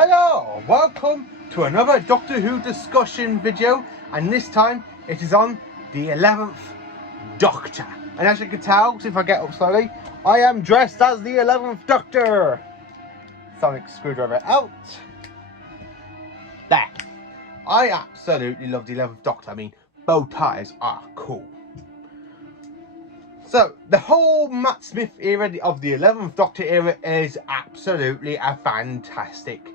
Hello, welcome to another Doctor Who discussion video, and this time it is on the 11th Doctor. And as you can tell, if I get up slowly, I am dressed as the 11th Doctor. Sonic screwdriver out. There. I absolutely love the 11th Doctor. I mean, bow ties are cool. So, the whole Matt Smith era of the 11th Doctor era is absolutely a fantastic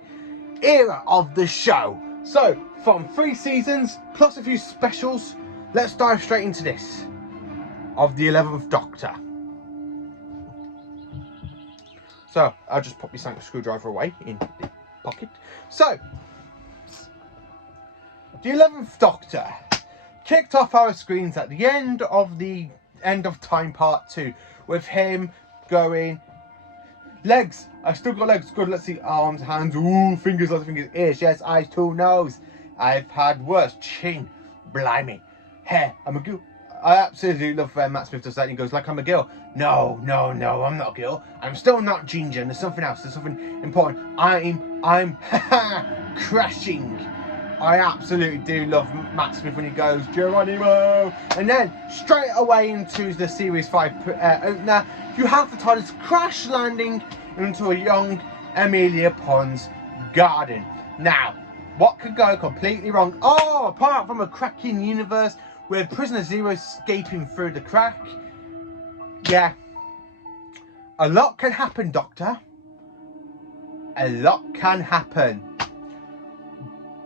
era of the show. So, from 3 seasons, plus a few specials, let's dive straight into this. Of the 11th Doctor. So, I'll just pop my Sonic screwdriver away in the pocket. So, the 11th Doctor kicked off our screens at the end of Time Part 2, with him going, legs, I still got legs, good, let's see, arms, hands, ooh, fingers, lots of fingers, ears, yes, eyes, two, nose, I've had worse, chin, blimey, hair, I'm a girl. I absolutely love Matt Smith does that, and he goes, like I'm a girl. No, I'm not a girl, I'm still not ginger, and there's something else, there's something important, I'm crashing. I absolutely do love Matt Smith when he goes, Geronimo! And then, straight away into the Series 5 opener, you have the TARDIS crash landing into a young Amelia Pond's garden. Now, what could go completely wrong? Oh, apart from a cracking universe with Prisoner Zero escaping through the crack. Yeah. A lot can happen, Doctor. A lot can happen.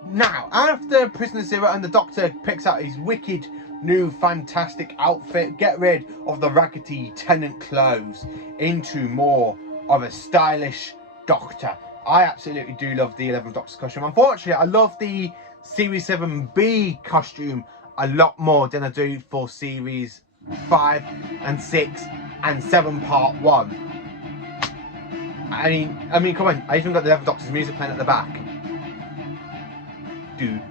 Now, after Prisoner Zero and the Doctor picks out his wicked new fantastic outfit, get rid of the raggedy tenant clothes into more of a stylish Doctor. I absolutely do love the 11th Doctor's costume. Unfortunately, I love the Series 7B costume a lot more than I do for Series 5 and 6 and 7 Part 1. I mean, come on, I even got the 11th Doctor's music playing at the back. Do.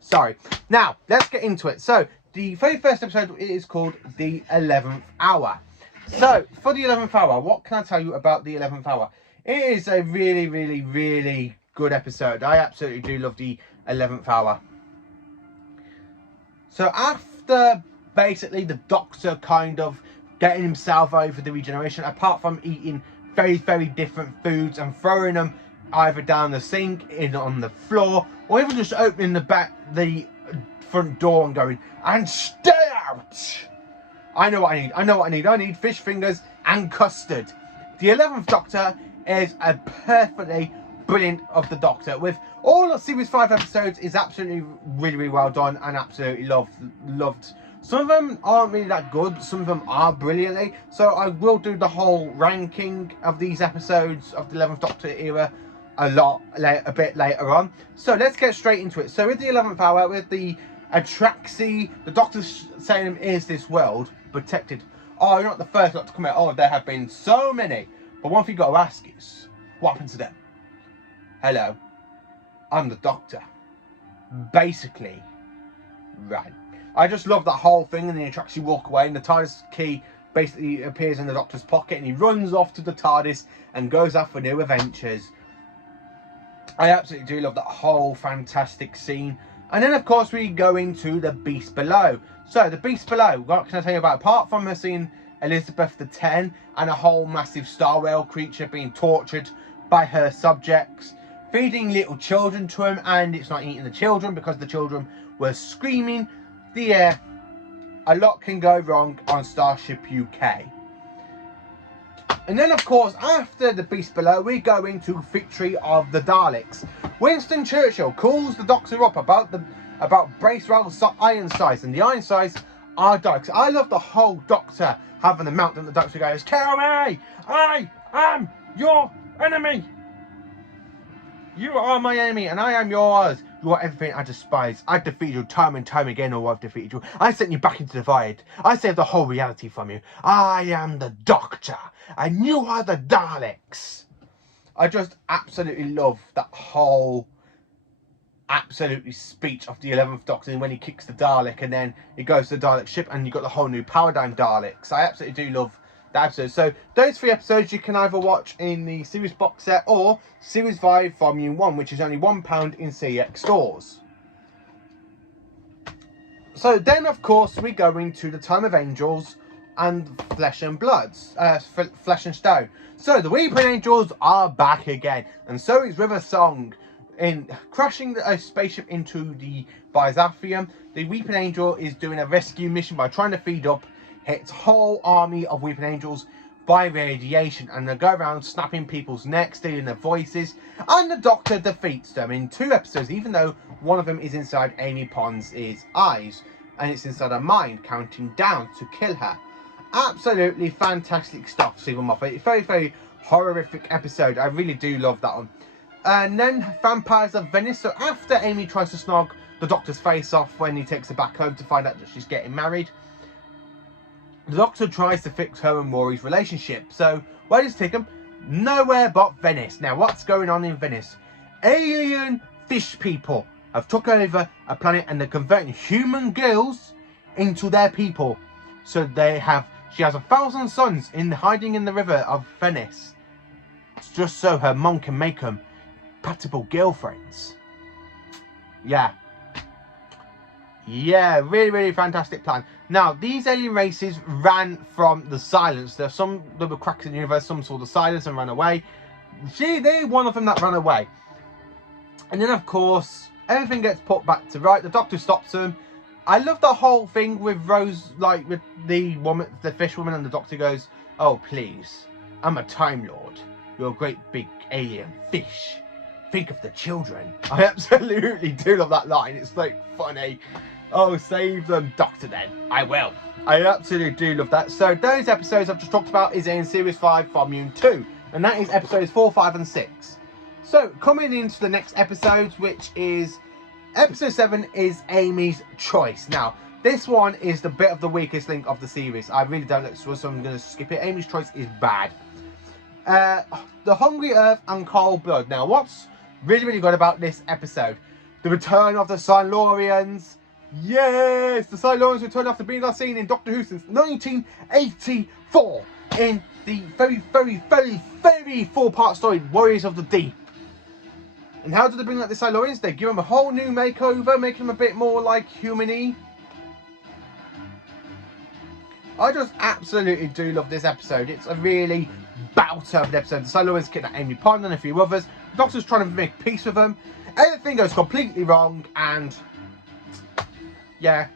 Sorry. Now, let's get into it. So, the very first episode is called The 11th Hour. So, for the 11th Hour, what can I tell you about the 11th Hour? It is a really, really, really good episode. I absolutely do love the 11th Hour. So, after basically the Doctor kind of getting himself over the regeneration, apart from eating very, very different foods and throwing them either down the sink, in on the floor, or even just opening the front door and going, and stay out! I know what I need. I need fish fingers and custard. The 11th Doctor is a perfectly brilliant of the Doctor. With all of Series 5 episodes is absolutely really, really well done and absolutely loved. Some of them aren't really that good, some of them are brilliantly. So I will do the whole ranking of these episodes of the 11th Doctor era a bit later on. So let's get straight into it. So with the 11th Hour, with the Atraxi, the Doctor's saying, is this world protected? Oh, you're not the first Doctor to come out. Oh, there have been so many. But one thing you've got to ask is, what happened to them? Hello, I'm the Doctor. Basically, right. I just love that whole thing, and the Atraxi walk away, and the TARDIS key basically appears in the Doctor's pocket, and he runs off to the TARDIS and goes off for new adventures. I absolutely do love that whole fantastic scene. And then, of course, we go into the Beast Below. So, the Beast Below, what can I tell you about? Apart from seeing Elizabeth the 10 and a whole massive star whale creature being tortured by her subjects, feeding little children to him, and it's not eating the children because the children were screaming, a lot can go wrong on Starship UK. And then, of course, after the Beast Below, we go into Victory of the Daleks. Winston Churchill calls the Doctor up about Bracewell's iron size, and the iron size are Daleks. I love the whole Doctor having the mount, and the Doctor goes, "Kill me! I am your enemy! You are my enemy, and I am yours. You are everything I despise. I've defeated you time and time again, or I've defeated you. I sent you back into the void. I saved the whole reality from you. I am the Doctor, and you are the Daleks." I just absolutely love that whole speech of the 11th Doctor, and when he kicks the Dalek, and then he goes to the Dalek ship, and you've got the whole new paradigm Daleks. I absolutely do love that episode. So those 3 episodes you can either watch in the series box set or Series 5 Volume 1, which is only £1 in CX stores. So then, of course, we go into the Time of Angels and Flesh and Bloods, Flesh and Stone. So the Weeping Angels are back again, and so is River Song. In crashing a spaceship into the Byzantium, the Weeping Angel is doing a rescue mission by trying to feed up its whole army of Weeping Angels by radiation, and they go around snapping people's necks, stealing their voices, and the Doctor defeats them in 2 episodes, even though one of them is inside Amy Pond's eyes, and it's inside her mind, counting down to kill her. Absolutely fantastic stuff, Stephen Moffat. Very, very horrific episode. I really do love that one. And then Vampires of Venice. So after Amy tries to snog the Doctor's face off when he takes her back home to find out that she's getting married, the Doctor tries to fix her and Rory's relationship. So where does it take them? Nowhere but Venice. Now, what's going on in Venice? Alien fish people have took over a planet and they're converting human girls into their people. So she has 1,000 sons hiding in the river of Venice, just so her mum can make them compatible girlfriends. Yeah, really, really fantastic plan. Now, these alien races ran from the silence. There's some that were cracks in the universe, some saw the silence and ran away. They're one of them that ran away. And then, of course, everything gets put back to right. The Doctor stops them. I love the whole thing with Rose, like with the woman, the fish woman, and the Doctor goes, "Oh, please, I'm a Time Lord. You're a great big alien fish. Think of the children." I absolutely do love that line. It's like funny. Oh, save them, Doctor, then. I will. I absolutely do love that. So those episodes I've just talked about is in Series 5 Volume 2. And that is episodes 4, 5 and 6. So coming into the next episodes, which is episode 7, is Amy's Choice. Now, this one is the bit of the weakest link of the series. I really don't like this one, so I'm going to skip it. Amy's Choice is bad. The Hungry Earth and Cold Blood. Now, what's really, really good about this episode? The return of the Silurians. Yes! The Silurians return after being last seen in Doctor Who since 1984 in the very, very, very, very 4-part story, Warriors of the Deep. And how do they bring out the Silurians? They give them a whole new makeover, making them a bit more like human-y. I just absolutely do love this episode. It's a really bouter of an episode. The Silurians kidnap Amy Pond and a few others. The Doctor's trying to make peace with them. Everything goes completely wrong, and yeah,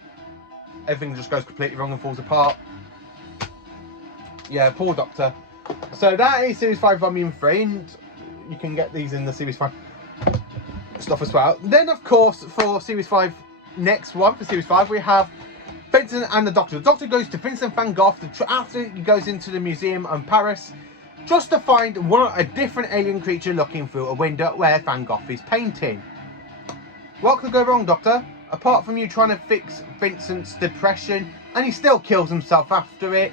everything just goes completely wrong and falls apart. Yeah, poor Doctor. So that is Series 5 Volume 3, and you can get these in the Series 5 stuff as well. Then, of course, for Series 5, next one for Series 5, we have Vincent and the Doctor. The Doctor goes to Vincent van Gogh after he goes into the museum in Paris, just to find a different alien creature looking through a window where Van Gogh is painting. What could go wrong, Doctor? Apart from you trying to fix Vincent's depression, and he still kills himself after it.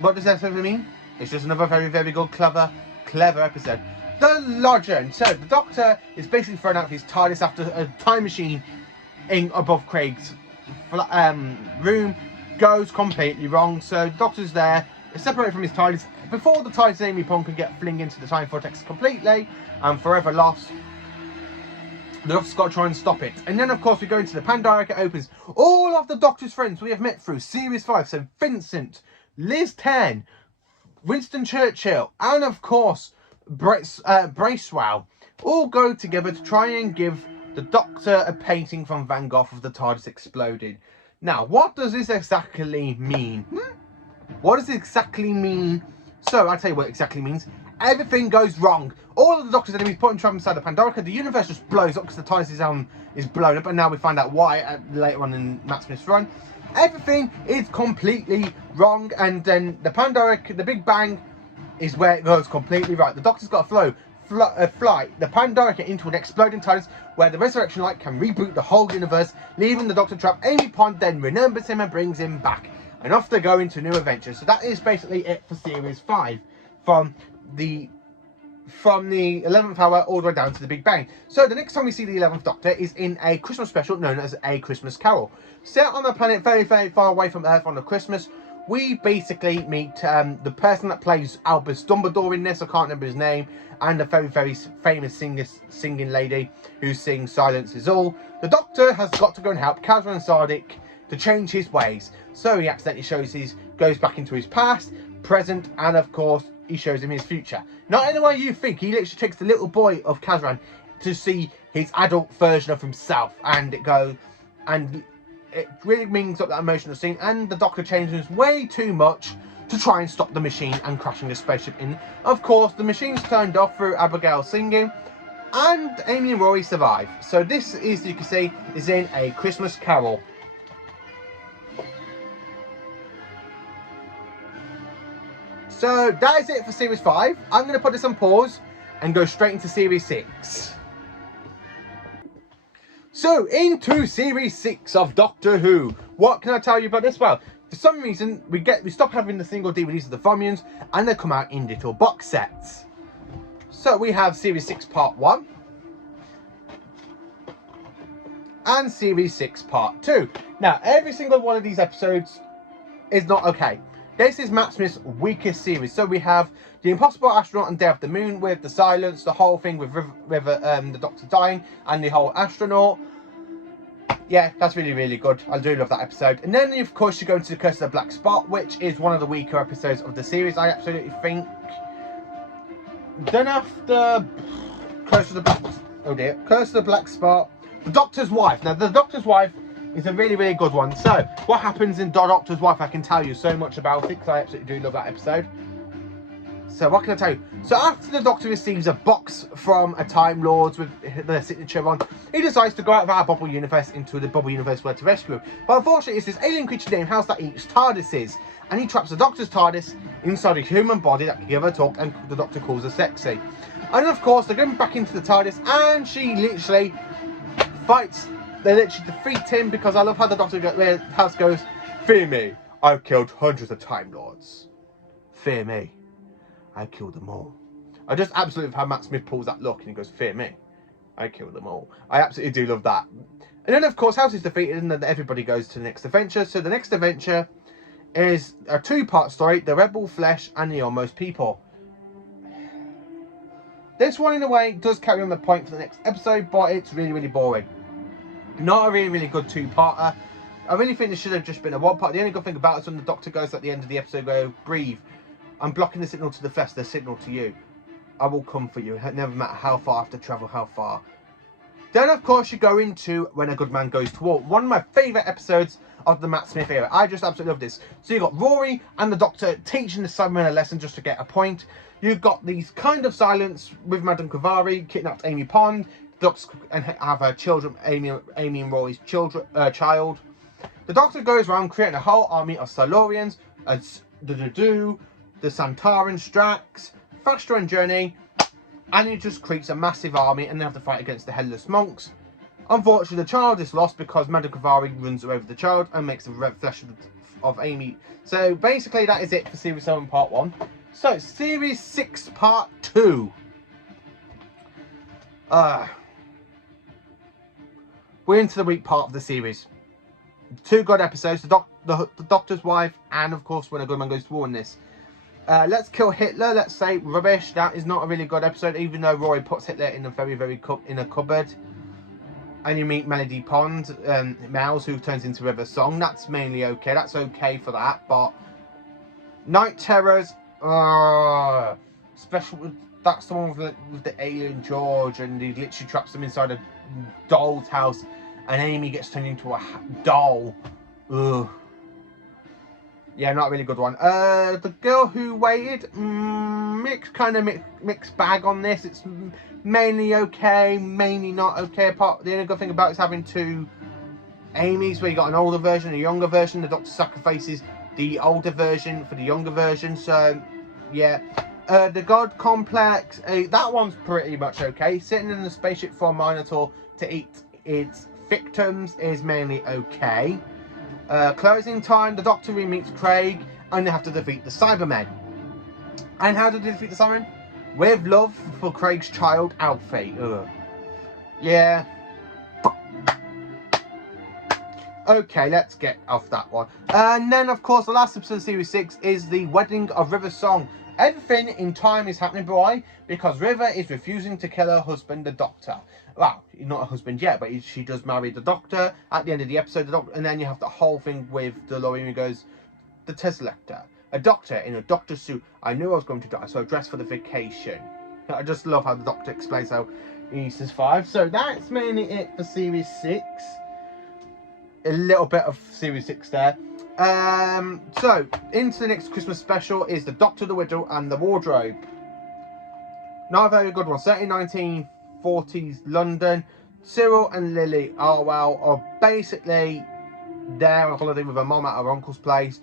What does that mean? It's just another very, very good, clever episode. The Lodger. So the Doctor is basically thrown out of his TARDIS after a time machine above Craig's room goes completely wrong. So the Doctor's there, separated from his TARDIS before the TARDIS and Amy Pond can get fling into the time vortex completely and forever lost. The Doctor's got to try and stop it. And then, of course, we go into the Pandorica. It opens. All of the Doctor's friends we have met through Series 5. So Vincent, Liz Ten, Winston Churchill, and, of course, Bracewell all go together to try and give the Doctor a painting from Van Gogh of the TARDIS exploding. Now, what does this exactly mean? What does it exactly mean? So, I'll tell you what it exactly means. Everything goes wrong. All of the Doctor's enemies put him trapped inside the Pandorica. The universe just blows up because the TARDIS is blown up, and now we find out why later on in Matt Smith's run. Everything is completely wrong, and then the Pandorica, the Big Bang, is where it goes completely right. The Doctor's got to fly the Pandorica into an exploding TARDIS where the Resurrection Light can reboot the whole universe, leaving the Doctor trapped. Amy Pond then remembers him and brings him back, and off they go into new adventures. So that is basically it for Series 5 from the 11th hour all the way down to the Big Bang. So the next time we see the 11th Doctor is in a Christmas special known as A Christmas Carol. Set on a planet very, very far away from Earth on a Christmas, we basically meet the person that plays Albus Dumbledore in this. I can't remember his name. And a very, very famous singing lady who sings Silence is All. The Doctor has got to go and help Kazran Sardic to change his ways. So he accidentally goes back into his past, present, and of course, he shows him his future. Not in the way you think. He literally takes the little boy of Kazran to see his adult version of himself. And it really brings up that emotional scene. And the Doctor changes way too much to try and stop the machine and crashing the spaceship in. Of course, the machine's turned off through Abigail singing, and Amy and Rory survive. So this is, you can see, is in A Christmas Carol. So that is it for Series 5. I'm going to put this on pause and go straight into Series 6. So, into Series 6 of Doctor Who. What can I tell you about this? Well, for some reason, we stop having the single DVDs of the volumes, and they come out in little box sets. So we have Series 6 Part 1 and Series 6 Part 2. Now, every single one of these episodes is not okay. This is Matt Smith's weakest series. So we have The Impossible Astronaut and Day of the Moon with the silence, the whole thing with the Doctor dying, and the whole astronaut. Yeah, that's really, really good. I do love that episode. And then, of course, you go into the Curse of the Black Spot, which is one of the weaker episodes of the series, I absolutely think. Then after Curse of the Black Spot, The Doctor's Wife. Now, The Doctor's Wife is a really, really good one. So, what happens in The Doctor's Wife, I can tell you so much about it, because I absolutely do love that episode. So, what can I tell you? So, after the Doctor receives a box from a Time Lord with the signature on, he decides to go out of our bubble universe into the bubble universe where to rescue him. But unfortunately, it's this alien creature named House that eats TARDISes, and he traps the Doctor's TARDIS inside a human body that can give her talk, and the Doctor calls her sexy. And of course, they're going back into the TARDIS, and she literally fights. They literally defeat him, because I love how the Doctor House goes, "Fear me, I've killed hundreds of Time Lords. Fear me, I killed them all." I just absolutely love how Matt Smith pulls that look and he goes, "Fear me, I killed them all." I absolutely do love that. And then, of course, House is defeated, and then everybody goes to the next adventure. So the next adventure is a two-part story, The Rebel Flesh and The Almost People. This one, in a way, does carry on the point for the next episode, but it's really, really boring. Not a really, really good two-parter. I really think this should have just been a one-part. The only good thing about it is when the Doctor goes at the end of the episode, go, "Breathe. I'm blocking the signal to the flesh, the signal to you. I will come for you. It never matter how far I have to travel, how far." Then, of course, you go into When a Good Man Goes to War. One of my favourite episodes of the Matt Smith era. I just absolutely love this. So you've got Rory and the Doctor teaching the Cybermen a lesson just to get a point. You've got these kind of silence with Madame Cavari, kidnapped Amy Pond, and have her children, Amy and Rory's child. The Doctor goes around creating a whole army of Silurians, the Santaran Strax, Thruster and Journey, and he just creates a massive army, and they have to fight against the Headless Monks. Unfortunately, the child is lost because Madame Cavari runs over the child and makes the red flesh of Amy. So basically, that is it for Series 7 Part 1. So, Series 6 Part 2. We're into the weak part of the series. Two good episodes, the Doctor's Wife, and of course When a Good Man Goes to War in this. Let's Kill Hitler, let's say rubbish. That is not a really good episode, even though Rory puts Hitler in a very, very in a cupboard. And you meet Melody Pond, Mouse, who turns into River Song. That's mainly okay. That's okay for that. But Night Terrors, special. That's the one with the alien George, and he literally traps them inside a doll's house, and Amy gets turned into a doll. Ugh. Yeah, not a really good one. The Girl Who Waited, mixed bag on this. It's mainly okay, mainly not okay. The only good thing about it is having two Amy's, where you got an older version and a younger version. The Doctor sacrifices the older version for the younger version. So, yeah. The God Complex, that one's pretty much okay. Sitting in the spaceship for a Minotaur to eat its victims is mainly okay. Closing Time, the Doctor meets Craig, and they have to defeat the Cybermen. And how did they defeat the Cybermen? With love for Craig's child, Alfie. Ugh. Yeah. Okay, let's get off that one. And then, of course, the last episode of Series 6 is the wedding of River's song. Everything in time is happening, boy, because River is refusing to kill her husband, the Doctor. Well, not a husband yet, but she does marry the Doctor at the end of the episode. And then you have the whole thing with DeLorean who goes, the Tesselector, a doctor in a doctor's suit. I knew I was going to die, so I dressed for the vacation. I just love how the Doctor explains how he says 5. So that's mainly it for Series 6. A little bit of Series 6 there. So, into the next Christmas special is The Doctor, the Widow, and the Wardrobe. Not a very good one. Set in 1940s London. Cyril and Lily Arwell are basically there on holiday with her mom at her uncle's place.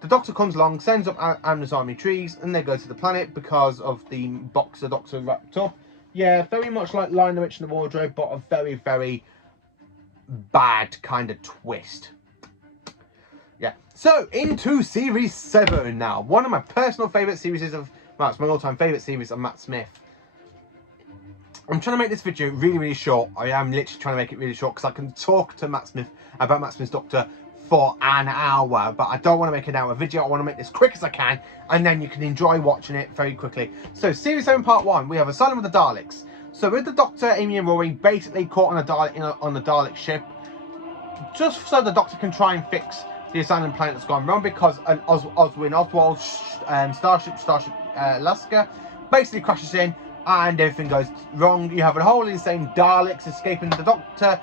The Doctor comes along, sends up Amna's army trees, and they go to the planet because of the box the Doctor wrapped up. Yeah, very much like Lion the Witch and the Wardrobe, but a very, very bad kind of twist. Yeah, so into Series 7 now. One of my personal favourite series of, well, it's my all-time favourite series of Matt Smith. I'm trying to make this video really, really short. I am literally trying to make it really short because I can talk to Matt Smith about Matt Smith's Doctor for an hour, but I don't want to make an hour video. I want to make this quick as I can, and then you can enjoy watching it very quickly. So, Series 7 Part 1, we have Asylum of the Daleks. So, with the Doctor, Amy and Rory basically caught on a Dalek on the Dalek ship, just so the Doctor can try and fix the Asylum planet that's gone wrong, because an Oswin Oswald Starship Alaska basically crashes in and everything goes wrong. You have a whole insane Daleks escaping. The Doctor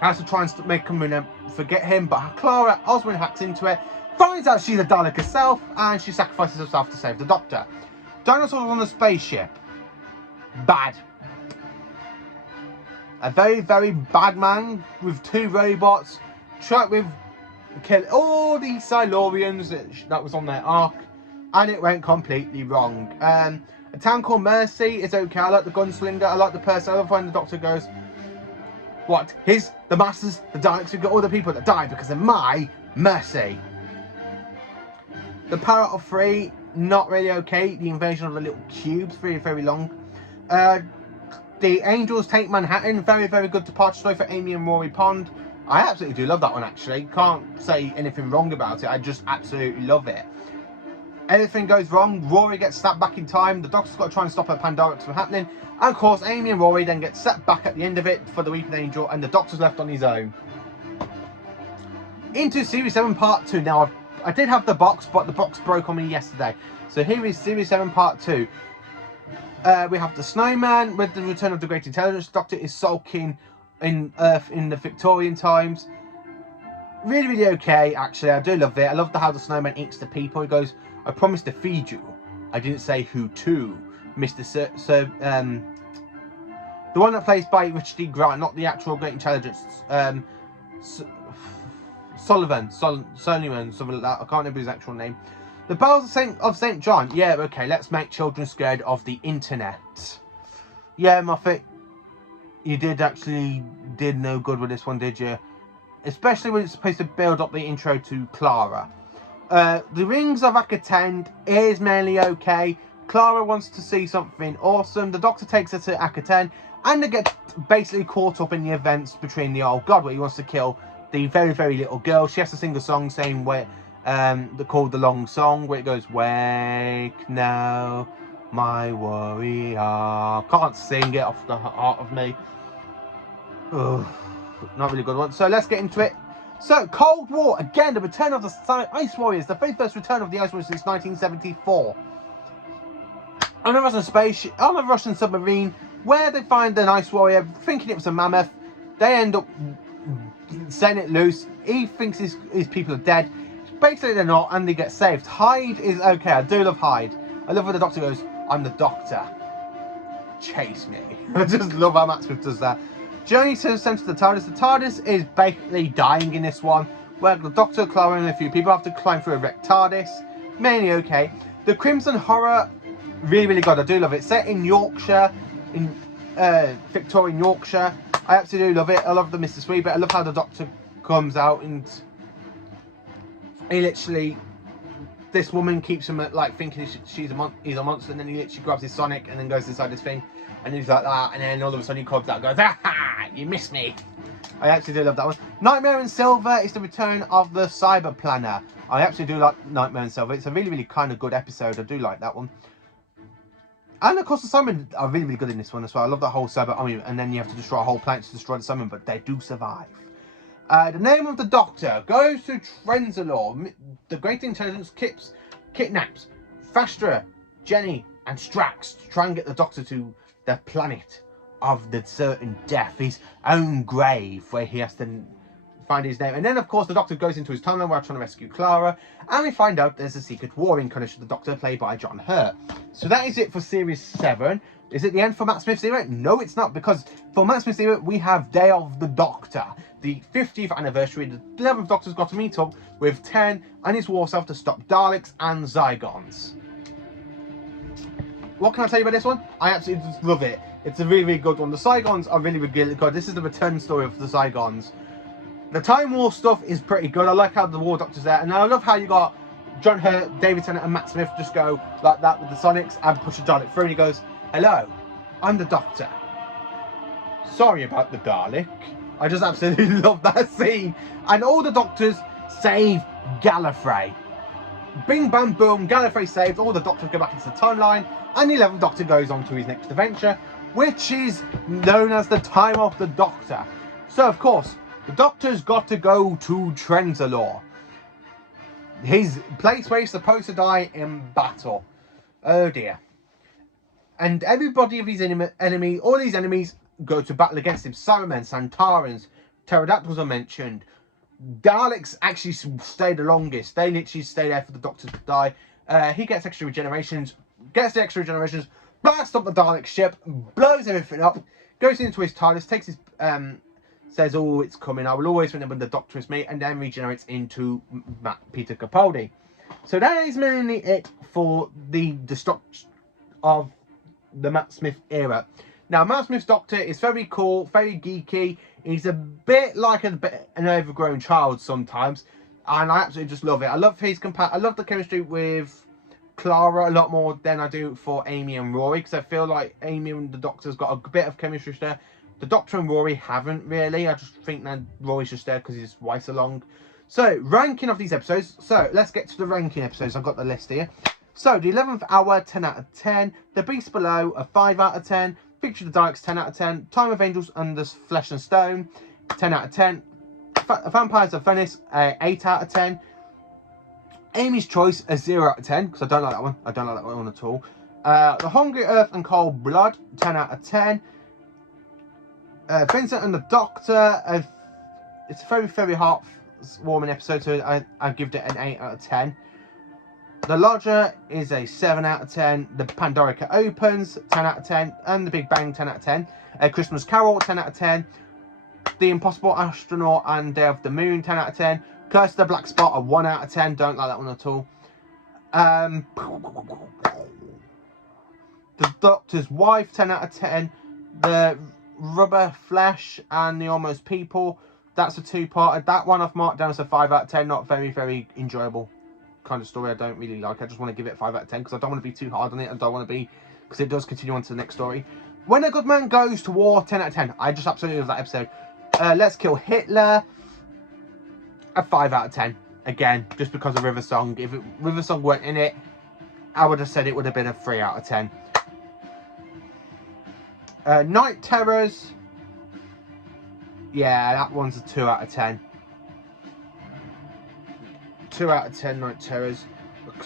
has to try and make them forget him, but Clara Oswin hacks into it, finds out she's a Dalek herself, and she sacrifices herself to save the Doctor. Dinosaurs on the spaceship. Bad. A very, very bad man with 2 robots, tried with kill all the Silurians that was on their ark, and it went completely wrong. A town called Mercy is okay. I like the gunslinger, I like the person. I love when the Doctor goes, what? The Masters, the Daleks, we've got all the people that died because of my mercy. The Parrot of 3, not really okay. The invasion of the little cubes, very, very long. The Angels Take Manhattan, very, very good departure story for Amy and Rory Pond. I absolutely do love that one, actually. Can't say anything wrong about it. I just absolutely love it. Anything goes wrong, Rory gets snapped back in time. The Doctor's got to try and stop her Pandorix from happening. And of course, Amy and Rory then get set back at the end of it for the Weeping Angel, and the Doctor's left on his own. Into Series 7 Part 2. Now, I did have the box, but the box broke on me yesterday. So here is Series 7 Part 2. We have the Snowman with the return of the Great Intelligence. Doctor is sulking in Earth in the Victorian times. Really, really okay, actually. I do love it. I love how the Snowman eats the people. He goes, I promised to feed you. I didn't say who to. Mr. The one that plays by Richard D. Grant, not the actual Great Intelligence. Sullivan, something like that. I can't remember his actual name. The Bells of St. John. Yeah, okay, let's make children scared of the internet. Yeah, Moffat, you did no good with this one, did you? Especially when it's supposed to build up the intro to Clara. The Rings of Akatend is mainly okay. Clara wants to see something awesome. The Doctor takes her to Akatend, and they get basically caught up in the events between the old god, where he wants to kill the very, very little girl. She has to sing a song saying where called The Long Song, where it goes, wake now, my warrior. Can't sing it off the heart of me. Ugh, not really good one. So let's get into it. So, Cold War, again, the return of the Ice Warriors, the very first return of the Ice Warriors since 1974. On a Russian submarine, where they find an Ice Warrior, thinking it was a mammoth. They end up setting it loose. He thinks his people are dead. Basically, they're not, and they get saved. Hyde is okay. I do love Hyde. I love when the Doctor goes, I'm the Doctor. Chase me. I just love how Matt Smith does that. Journey to the centre of the TARDIS. The TARDIS is basically dying in this one, where the Doctor, Clara, and a few people have to climb through a wrecked TARDIS. Mainly okay. The Crimson Horror, really, really good. I do love it. Set in Yorkshire, in Victorian Yorkshire. I absolutely love it. I love the Mr. Sweet bit. I love how the Doctor comes out and he literally, this woman keeps him like thinking he's a monster, and then he literally grabs his Sonic and then goes inside this thing, and he's like that, and then all of a sudden he comes out and goes, ah, you missed me. I actually do love that one. Nightmare in Silver is the return of the Cyber Planner. I actually do like Nightmare in Silver. It's a really, really kind of good episode. I do like that one. And of course, the Summon are really, really good in this one as well. I love that whole cyber. I mean, and then you have to destroy a whole planet to destroy the Summon, but they do survive. The name of the Doctor goes to Trenzalore. The Great Intelligence kidnaps Fastra, Jenny, and Strax to try and get the Doctor to the planet of the certain death, his own grave, where he has to find his name. And then, of course, the Doctor goes into his timeline while trying to rescue Clara, and we find out there's a secret war incarnation of the Doctor, played by John Hurt. So that is it for Series 7. Is it the end for Matt Smith's era? No, it's not, because for Matt Smith's era, we have Day of the Doctor, the 50th anniversary. The 11th Doctor's got to meet up with 10 and his war self to stop Daleks and Zygons. What can I tell you about this one? I absolutely just love it. It's a really, really good one. The Zygons are really, really good. This is the return story of the Zygons. The Time War stuff is pretty good. I like how the War Doctor's there. And I love how you got John Hurt, David Tennant and Matt Smith just go like that with the Sonics and push a Dalek through. And he goes, "Hello, I'm the Doctor. Sorry about the Dalek." I just absolutely love that scene. And all the Doctors save Gallifrey. Bing, bam, boom, Gallifrey saved. All the Doctors go back into the timeline. And the 11th Doctor goes on to his next adventure, which is known as the Time of the Doctor. So, of course, the Doctor's got to go to Trenzalore, his place where he's supposed to die in battle. Oh dear. And everybody of his enemy, all these enemies go to battle against him. Cybermen, Santarans, pterodactyls are mentioned. Daleks actually stay the longest. They literally stay there for the Doctor to die. He gets extra regenerations, blasts up the Dalek ship, blows everything up, goes into his TARDIS, takes his says, "Oh, it's coming. I will always remember the Doctor is me," and then regenerates into Peter Capaldi. So that is mainly it for the destruction of the Matt Smith era. Now, Matt Smith's Doctor is very cool, very geeky. He's a bit like an overgrown child sometimes, and I absolutely just love it. I love I love the chemistry with Clara a lot more than I do for Amy and Rory, because I feel like Amy and the Doctor's got a bit of chemistry there. The Doctor and Rory haven't really. I just think that Rory's just there because he's twice along. So, ranking of these episodes. So, let's get to the ranking episodes. I've got the list here. So, the 11th Hour, 10 out of 10. The Beast Below, a 5 out of 10. Victory of the Daleks, 10 out of 10. Time of Angels Under Flesh and Stone, 10 out of 10. Vampires of Venice, 8 out of 10. Amy's Choice, a 0 out of 10, because I don't like that one. I don't like that one at all. The Hungry Earth and Cold Blood, 10 out of 10. Vincent and the Doctor, it's a very, very heart-warming episode, so I give it an 8 out of 10. The Lodger is a 7 out of 10. The Pandorica Opens, 10 out of 10. And The Big Bang, 10 out of 10. Christmas Carol, 10 out of 10. The Impossible Astronaut and Day of the Moon, 10 out of 10. Curse of the Black Spot, a 1 out of 10. Don't like that one at all. The Doctor's Wife, 10 out of 10. The Rubber Flesh and The Almost People, that's a 2-parter. That one I've marked down as a 5 out of 10. Not very, very enjoyable kind of story. I don't really like. I just want to give it 5 out of 10 because I don't want to be too hard on it. I don't want to be, because it does continue on to the next story. When a Good Man Goes to War, 10 out of 10. I just absolutely love that episode. Let's Kill Hitler, a 5 out of 10. Again, just because of River Song. If River Song weren't in it, I would have said it would have been a 3 out of 10. Night Terrors, yeah, that one's a 2 out of 10. 2 out of 10 Night Terrors.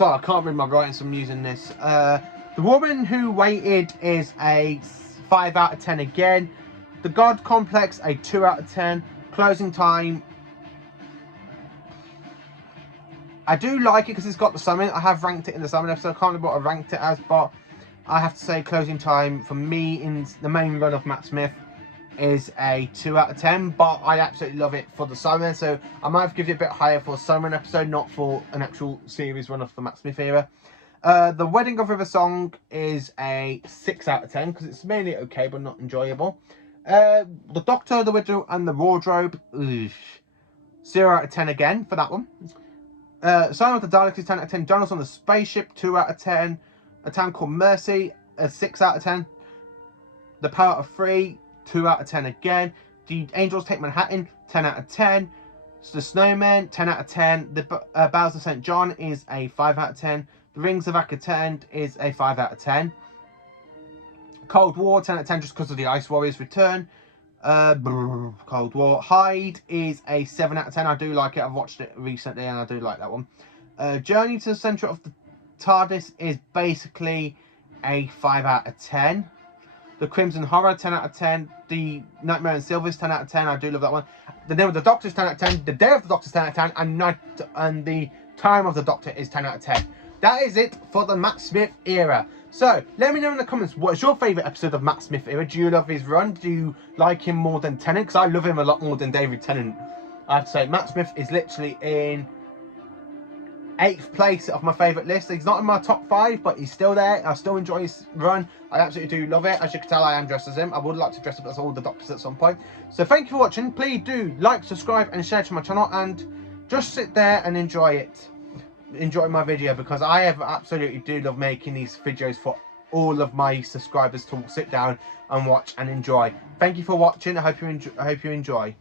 I can't read my writing, so I'm using this. The Woman Who Waited is a 5 out of 10 again. The God Complex, a 2 out of 10. Closing Time, I do like it because it's got the Summon. I have ranked it in the Summon episode. I can't remember what I ranked it as, but I have to say Closing Time, for me, in the main run of Matt Smith, is a 2 out of 10, but I absolutely love it for the Summon, so I might have given it a bit higher for a Summon episode, not for an actual series run of the Matt Smith era. The Wedding of River Song is a 6 out of 10, because it's mainly okay, but not enjoyable. The Doctor, the Widow, and the Wardrobe, 0 out of 10 again for that one. Silent of the Daleks is 10 out of 10. Donald's on the Spaceship, 2 out of 10. A Town Called Mercy, a 6 out of 10. The Power of 3, 2 out of 10 again. The Angels Take Manhattan, 10 out of 10. The Snowman, 10 out of 10. The Bowser of St. John is a 5 out of 10. The Rings of Akatend is a 5 out of 10. Cold War, 10 out of 10 just because of the Ice Warriors return. Cold War. Hyde is a 7 out of 10. I do like it. I've watched it recently and I do like that one. Journey to the Centre of the TARDIS is basically a 5 out of 10. The Crimson Horror, 10 out of 10. The Nightmare in Silver is 10 out of 10. I do love that one. The Name of the Doctor is 10 out of 10. The Day of the Doctor is 10 out of 10. And the Time of the Doctor is 10 out of 10. That is it for the Matt Smith era. So, let me know in the comments, what's your favourite episode of Matt Smith era? Do you love his run? Do you like him more than Tennant? Because I love him a lot more than David Tennant. I have to say, Matt Smith is literally in 8th place of my favourite list. He's not in my top 5, but he's still there. I still enjoy his run. I absolutely do love it. As you can tell, I am dressed as him. I would like to dress up as all the Doctors at some point. So thank you for watching. Please do like, subscribe and share to my channel. And just sit there and enjoy it. Enjoy my video, because I absolutely do love making these videos for all of my subscribers to sit down and watch and enjoy. Thank you for watching. I hope you enjoy.